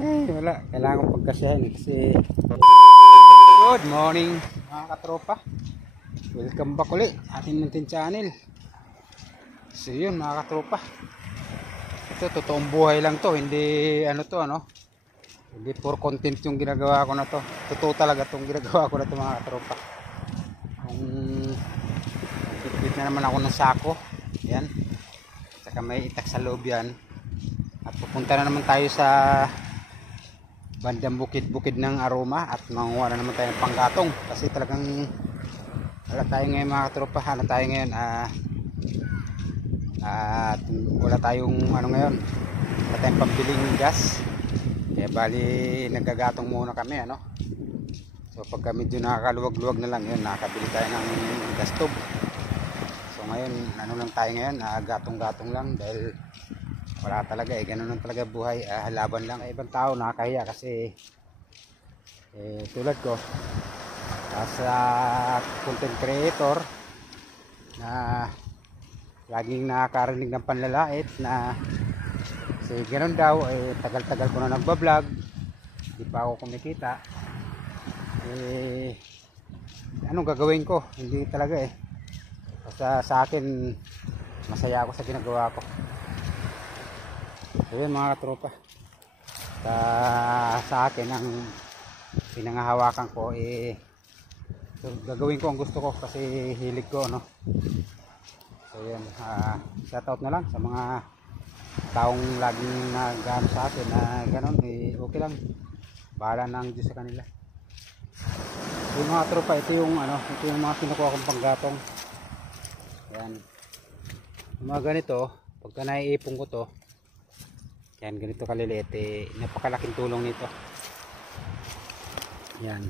Wala, kailangan kong pagkasyahin kasi good morning mga katropa, welcome back ulit ating muntin channel. So yun mga katropa, ito totoong buhay lang to, hindi hindi for content yung ginagawa ko na to, totoo talaga tong ginagawa ko na to mga katropa. Bit na naman ako ng sako yan, saka may itak sa loob yan, at pupunta na naman tayo sa bandang bukid-bukid ng Aroma at manguha na naman tayo ng panggatong kasi talagang wala tayo ngayon mga katropa, wala tayong ngayon, wala tayong pambiling gas, kaya bali nagagatong muna kami so pagka medyo nakakaluwag-luwag na lang yun, nakakabili tayo ng gas tube. So ngayon lang tayo ngayon, gatong-gatong lang dahil wala talaga ganun lang talaga buhay, laban lang. Ibang tao nakakahiya kasi tulad ko as content creator na laging nakakarinig ng panlalait na kasi ganun daw, tagal-tagal ko na nagbablog, di pa ako kumikita, anong gagawin ko? Hindi talaga basta sa akin masaya ako sa ginagawa ko. So yun mga katropa, sa akin ang pinangahawakan ko so gagawin ko ang gusto ko kasi hilig ko so yun, shoutout na lang sa mga taong laging nag-ano sa akin na ganon, okay lang, bahala na ang Diyos sa kanila. So yung mga tropa, ito yung mga kinukuha kong panggatong yan, yung mga ganito pagka naiipon ko to yan, ganito kaliliit, napakalaking tulong nito yan.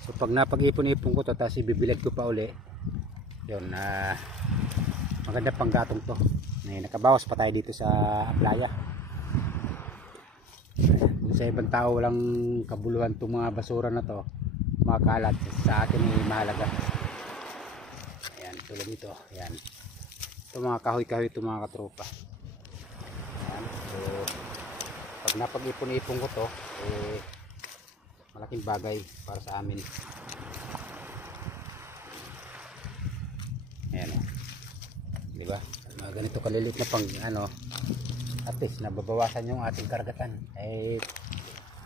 So pag napag-ipon-ipon ko to tapos ibibilad ko pa uli yun, maganda pang gatong to. Nakabawas pa tayo dito sa playa. Sa ibang tao walang kabuluhan itong mga basura na to, mga kalat, sa atin mahalaga. Ayan, tulad nito, ayan, ito mga kahoy-kahoy ito mga katropa. So pag napag-ipon-ipon ko to malaking bagay para sa amin. Ayan diba, ganito kaliliit na pang at least nababawasan yung ating karagatan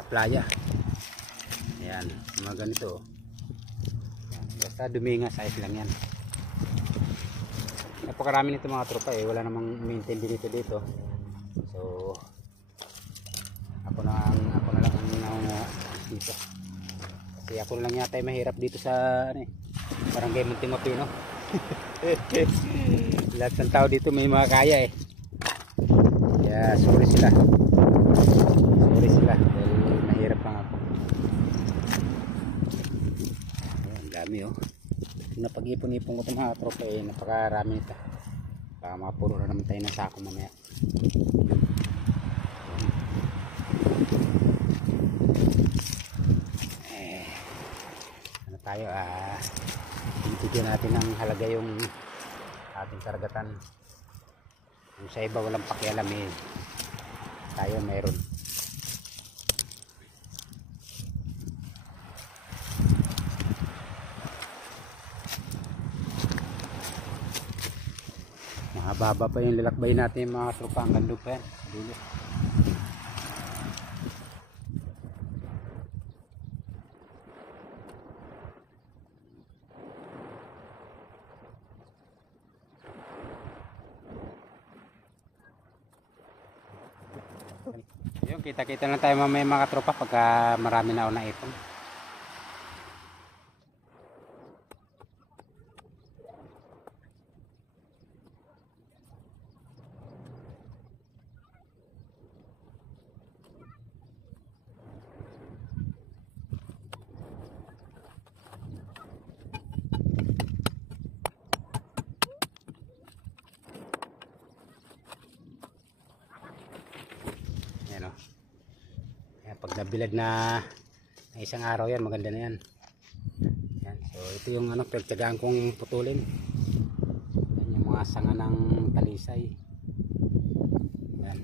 playa. Ayan, mga ganito basta duminga size lang yan. Napakarami nito mga tropa, wala namang maintain dito. So ako na lang ang nangunguha dito kasi ako na lang yata mahirap dito sa Barangay Muntinlupa. Lahat ng tao dito may mga kaya kaya sorry sila dahil mahirap lang ako. Ang dami napag-ipon-ipon ko ito mga tropa, napakarami nito, baka mapuro na naman tayo ng sako mamaya. Tayo bigyan natin ng halaga yung ating karagatan. Yung sa iba walang pakialam, tayo meron. Mahaba pa yung lalakbay natin mga tropa, hanggang doon pa yan dulo. Yung kita-kita lang tayo mamaya mga tropa pagka marami na ako naipon. Pag nabilad na isang araw yan, maganda na yan. So ito yung pagtyagaan kong putulin. Yan yung mga sanga ng talisay. Yan.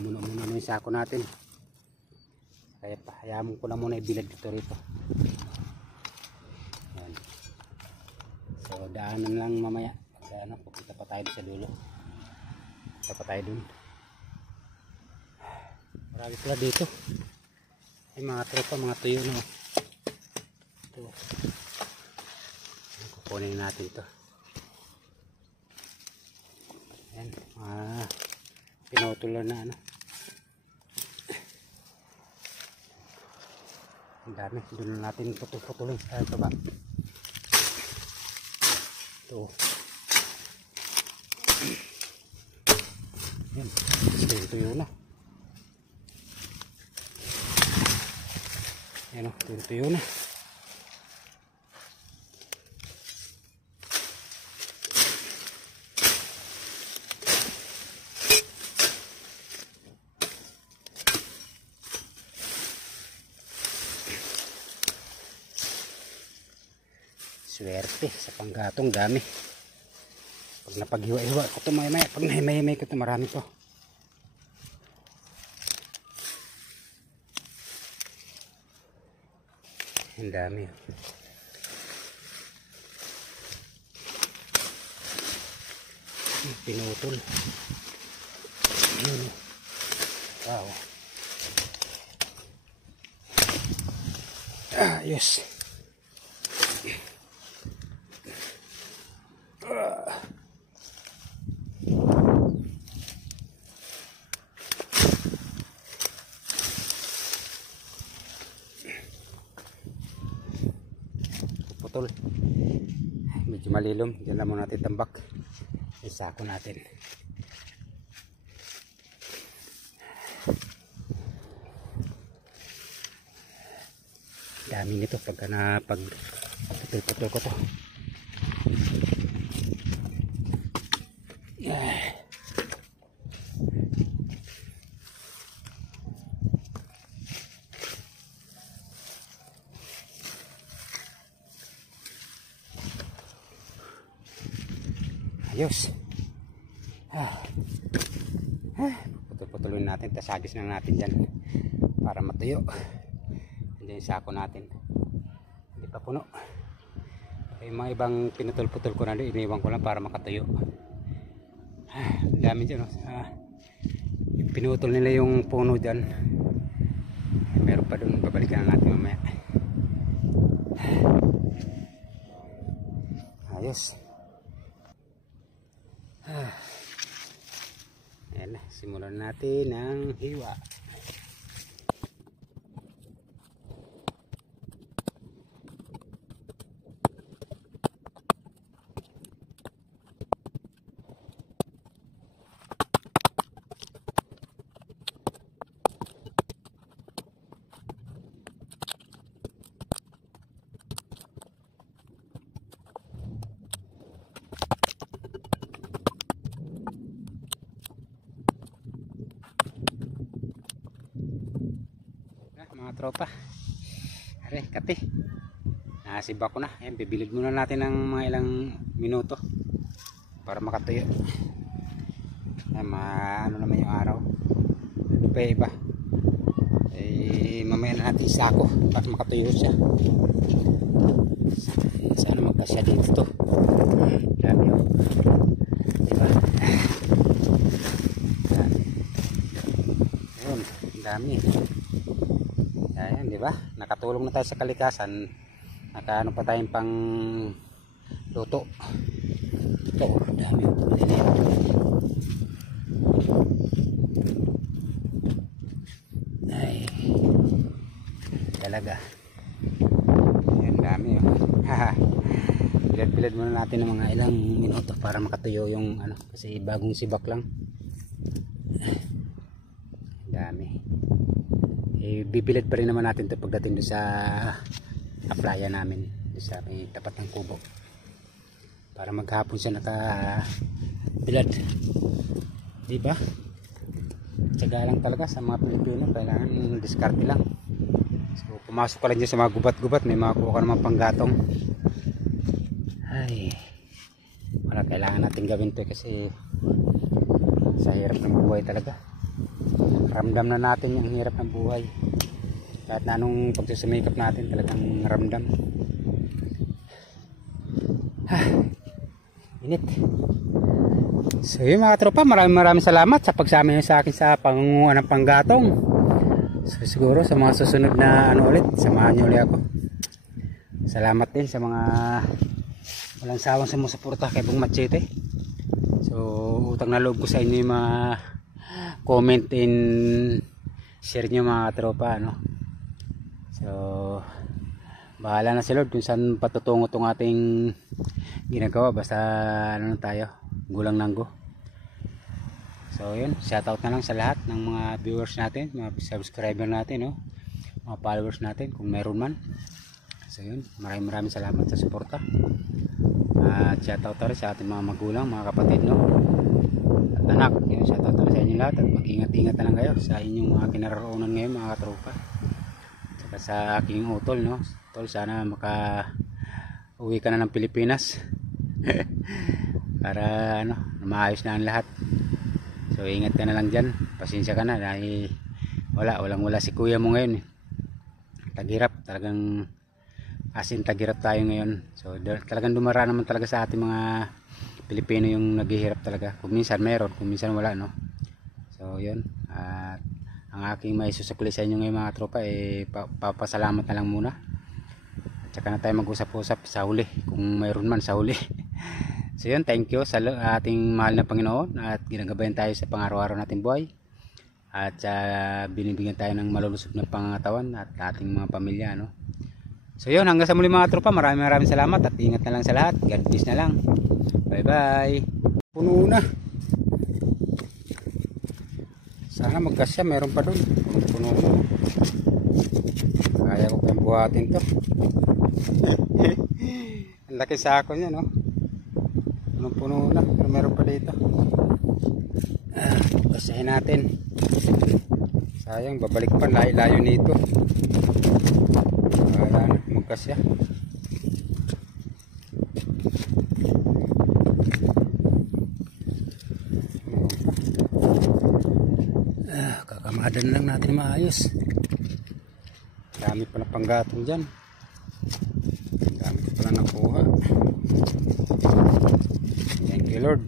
muna yung sako natin. Kaya hayaan ko na muna ibilad dito rito. Yan. So daanan lang mamaya. Ano, pupunta pa tayo sa dulo. Pupunta pa tayo dun. Marami pala dito. Ay mga tropa, mga tuyo na. Ito. Kukunin natin ito. Ayan. Pinutulan na ano. Ang dami. Doon natin putulin sa baba. Ito. Ayan. Tuyo na. Ayan o, tuyo na. Swerte sa panggatong, dami. Pag napaghiwa-hiwa ko ito maya-maya, pag nahimay-himay ko ito, marami to. Ang dami. Pinutol. Wow. Ayos. Putol. Medyo malilom. Diyan lang muna natin tambak. Isako natin. Dami nito pagka putol-putol ko to. Ayos. Putol-putulin natin, tasagis na natin dyan para matuyo. Hindi yung sako natin, hindi pa puno. Yung mga ibang pinutol-putol ko na doon, iniwan ko lang para makatuyo. Ang dami dyan. Pinutol nila yung puno dyan, meron pa doon, babalikan na natin mamaya. Ayos. Ayan na, simulan natin ang hiwa. Mga tropa, are kati nasiba ko na. Ayan, bibilid muna natin ng mga ilang minuto para makatuyo. Ayan, ano naman yung araw, ano pa iba, mamaya na natin isako para makatuyo siya. Sana magkasya dito to. Dami yun, diba? Ayun, dami. Ayan, di ba? Nakatulong na tayo sa kalikasan. Nakaano pa tayong pang luto. Ito, dami. Ay, talaga. Ayan, dami. Bilad-bilad muna natin ng mga ilang minuto para makatuyo yung ano, kasi bagong sibak lang. Dami. Bibilad pa rin naman natin ito pagdating doon sa playa namin, doon sa may tapat ng kubo, para maghapon siya nakabilad, diba? Tsaga lang talaga sa mga Pilipino, kailangan diskarte lang. So pumasok ka lang dyan sa mga gubat-gubat, may makuha ka naman panggatong. Ay, wala, kailangan natin gawin ito kasi sa hirap ng buhay talaga. ramdam na natin yung hirap ng buhay. Kahit na anong pagsusumikap natin, talagang ramdam. Init. So yun mga tropa, maraming salamat sa pagsama niyo sa akin sa pangunguha ng panggatong. So siguro sa mga susunod na ulit, samahan niyo ulit ako. Salamat din sa mga walang sawang sumusuporta kay Bong Machete. So utang na loob ko sa inyo yung mga comment and share nyo mga tropa, no? So bahala na si Lord kung saan patutungo itong ating ginagawa, basta ano na tayo, gulang nanggo. So yun, shoutout na lang sa lahat ng mga viewers natin, mga subscriber natin, no? Mga followers natin kung meron man. So yun, maraming salamat sa suporta. At shoutout na rin sa ating mga magulang, mga kapatid, no? At anak, yun, shoutout na rin sa inyo lahat. At mag-ingat-ingat na lang kayo sa inyong mga kinaroroonan ngayon mga katropa. Saka sa aking utol, no? Tol, sana uwi ka na ng Pilipinas para ano, maayos na ang lahat. So ingat ka na lang dyan, pasensya ka na dahil wala si kuya mo ngayon. Taghirap, talagang asin taghirap tayo ngayon. So talagang dumaraan naman talaga sa ating mga Pilipino yung naghihirap talaga. Kung minsan meron, kung minsan wala, no? So yun, at ang aking may susukli sa inyo ngayon mga tropa, papasalamat na lang muna. Tsaka na tayo mag-usap-usap sa huli, kung mayroon man sa huli. So yun, thank you sa ating mahal na Panginoon at ginagabayan tayo sa pang-araw-araw nating buhay. At binibigyan tayo ng malulusog na pangangatawan at ating mga pamilya, no? So yun, hanggang sa muli mga tropa, maraming salamat at ingat na lang sa lahat. God bless na lang. Bye bye. Puno na. Sana magkasya, meron pa doon. Puno na. Kaya ko kayong buhatin to. Ang laki sako niya, no? Punong-puno na, pero meron pa dito. Basahin natin. Sayang, babalik pa, layo nito. Wala na, magkasya. Kakamadan lang natin maayos. Dami pala panggatong dyan. Dami ko pala nakuha. Thank you Lord.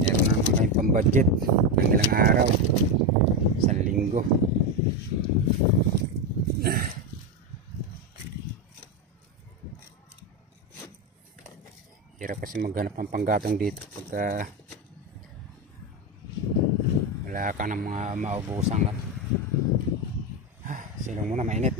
Meron naman kayong pambudget ng ilang araw, isang linggo. Hirap kasi maghanap ng panggatong dito pagka wala ka ng mga maubusan lang. Silong muna, mainit.